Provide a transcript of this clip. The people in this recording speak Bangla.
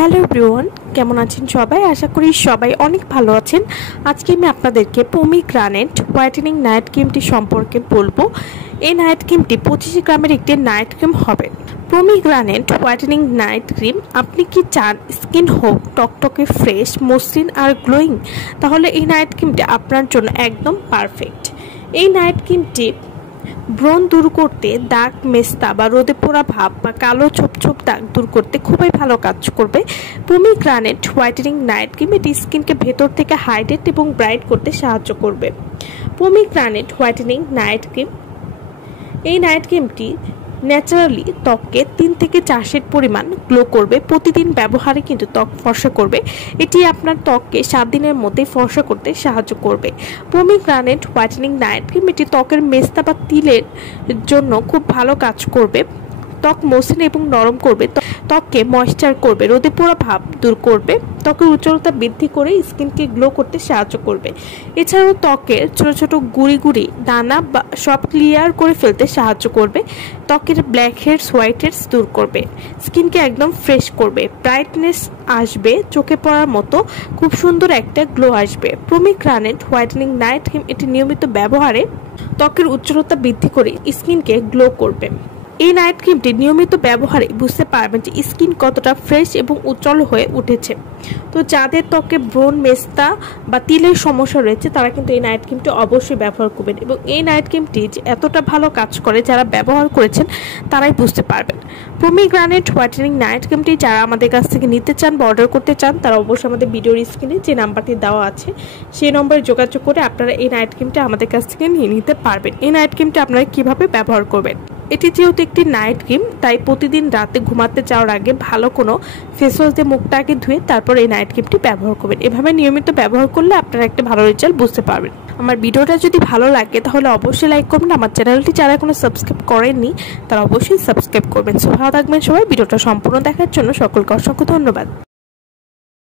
হ্যালো এভরিওয়ান, কেমন আছেন সবাই? আশা করি সবাই অনেক ভালো আছেন। আজকে আমি আপনাদেরকে পমিগ্রানেট হোয়াইটেনিং নাইট ক্রিমটি সম্পর্কে বলবো। এই নাইট ক্রিমটি 25 গ্রামের একটি নাইট ক্রিম হবে। পমিগ্রানেট হোয়াইটেনিং নাইট ক্রিম, আপনি কি চান স্কিন হোক টকটকে ফ্রেশ, মসৃণ আর গ্লোয়িং? তাহলে এই নাইট ক্রিমটি আপনার জন্য একদম পারফেক্ট। এই নাইট ক্রিমটি ব্রণ দূর করতে, দাগ, মেস্তা বা রোদে পোড়া ভাব বা কালো ছোপ ছোপ দাগ দূর করতে খুবই ভালো কাজ করবে। পমিগ্রানেট হোয়াইটেনিং নাইট ক্রিম এটি স্কিনকে ভেতর থেকে হাইড্রেট এবং ব্রাইট করতে সাহায্য করবে। পমিগ্রানেট হোয়াইটেনিং নাইট ক্রিম, এই নাইট ক্রিমটি ন্যাচারালি ত্বককে 3 থেকে 4 শেড পরিমাণ গ্লো করবে। প্রতিদিন ব্যবহারে কিন্তু ত্বক ফর্সা করবে। এটি আপনার ত্বককে 7 দিনের মধ্যে ফর্সা করতে সাহায্য করবে। পমিগ্রানেট হোয়াইটেনিং নাইট ক্রিম এটি ত্বকের মেস্তা বা তিলের জন্য খুব ভালো কাজ করবে। ত্বক মসৃণ এবং নরম করবে, ত্বককে ময়েশ্চার করবে, রোদে পোড়া ভাব দূর করবে, ত্বকের উজ্জ্বলতা বৃদ্ধি করে স্কিনকে গ্লো করতে সাহায্য করবে। এছাড়াও ত্বকের ছোট ছোট গুড়ি দানা বা সব ক্লিয়ার করে ফেলতে সাহায্য করবে। ত্বকের ব্ল্যাক হেডস, হোয়াইট হেডস দূর করবে, স্কিনকে একদম ফ্রেশ করবে, ব্রাইটনেস আসবে, চোখে পড়ার মতো খুব সুন্দর একটা গ্লো আসবে। পমিগ্রানেট হোয়াইটেনিং নাইট ক্রিম এটি নিয়মিত ব্যবহারে ত্বকের উজ্জ্বলতা বৃদ্ধি করে স্কিনকে গ্লো করবে। এই নাইট ক্রিমটি নিয়মিত ব্যবহারে বুঝতে পারবেন যে স্কিন কতটা ফ্রেশ এবং উজ্জ্বল হয়ে উঠেছে। তো যাদের ত্বকে ব্রণ, মেস্তা বা তিলের সমস্যা রয়েছে তারা কিন্তু এই নাইট ক্রিমটি অবশ্যই ব্যবহার করবেন, এবং এই নাইট ক্রিমটি যে এতটা ভালো কাজ করে যারা ব্যবহার করেছেন তারাই বুঝতে পারবেন। পমিগ্রানেট হোয়াইটেনিং নাইট ক্রিমটি যারা আমাদের কাছ থেকে নিতে চান বা অর্ডার করতে চান তারা অবশ্যই আমাদের ভিডিওর স্ক্রিনে যে নাম্বারটি দেওয়া আছে সেই নম্বরে যোগাযোগ করে আপনারা এই নাইট ক্রিমটি আমাদের কাছ থেকে নিয়ে নিতে পারবেন। এই নাইট ক্রিমটি আপনারা কিভাবে ব্যবহার করবেন? এটি যেহেতু একটি নাইট ক্রিম, তাই প্রতিদিন রাতে ঘুমাতে যাওয়ার আগে ভালো কোনো ফেস ওয়াশ দিয়ে মুখটা আগে ধুয়ে তারপর এই নাইট ক্রিমটি ব্যবহার করবেন। এভাবে নিয়মিত ব্যবহার করলে আপনারা একটা ভালো রেজাল্ট বুঝতে পারবেন। আমার ভিডিওটা যদি ভালো লাগে তাহলে অবশ্যই লাইক করবেন। আমার চ্যানেলটি যারা কোনো সাবস্ক্রাইব করেননি তারা অবশ্যই সাবস্ক্রাইব করবেন। সো ভালো থাকবেন সবাই। ভিডিওটা সম্পূর্ণ দেখার জন্য সকলকে অসংখ্য ধন্যবাদ।